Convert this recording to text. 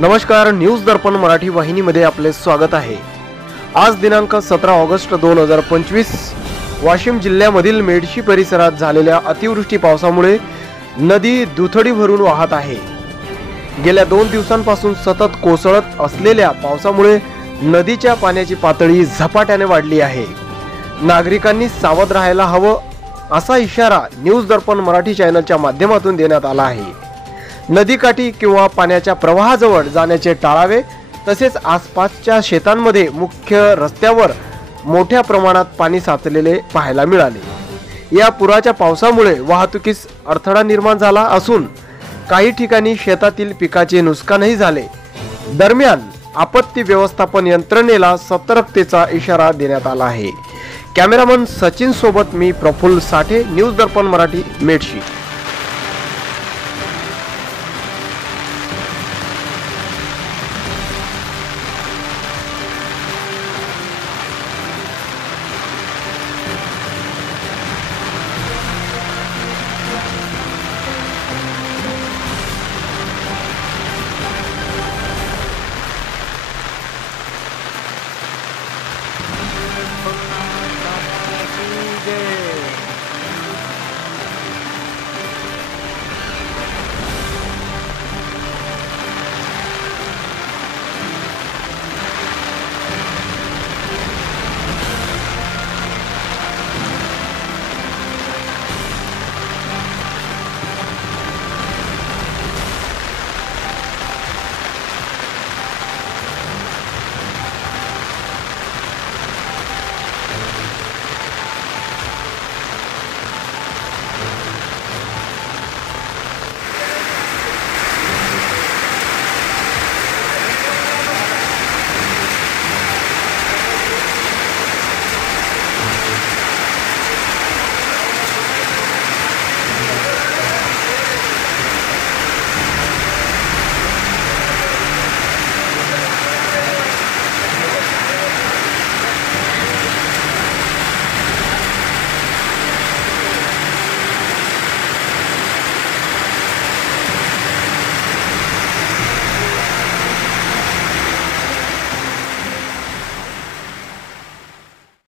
नमस्कार, न्यूज दर्पण मराठी वाहिनीमध्ये आपले स्वागत आहे। आज दिनांक 17 ऑगस्ट 2025 वाशिम जिल्ह्यामधील मेडशी परिसरात झालेल्या अतिवृष्टी पावसामुळे नदी दुथडी भरून वाहत आहे। गेल्या 2 दिवसांपासून सतत कोसळत असलेल्या पावसामुळे नदीच्या पाण्याची पातळी झपाट्याने वाढली आहे। नागरिकांनी सावध राहायला हवं असा इशारा न्यूज दर्पण मराठी चॅनलच्या माध्यमातून देण्यात आला आहे। नदीकाठी किंवा पाण्याच्या प्रवाहाजवळ जाण्याचे टाळावे। तसेच आसपासच्या शेतांमध्ये मुख्य रस्त्यावर मोठ्या प्रमाणात पाणी साचलेले पाहायला मिळाले। या पुराच्या पावसामुळे वाहतुकीस अडथळा निर्माण झाला असून काही ठिकाणी शेतातील पिकाचे नुकसानही झाले। दरम्यान आपत्ती व्यवस्थापन यंत्रणेला सतर्कतेचा इशारा देण्यात आला आहे। कॅमेरामन सचिन सोबत मी प्रफुल्ल साठे, न्यूज दर्पण मराठी, मेडशी।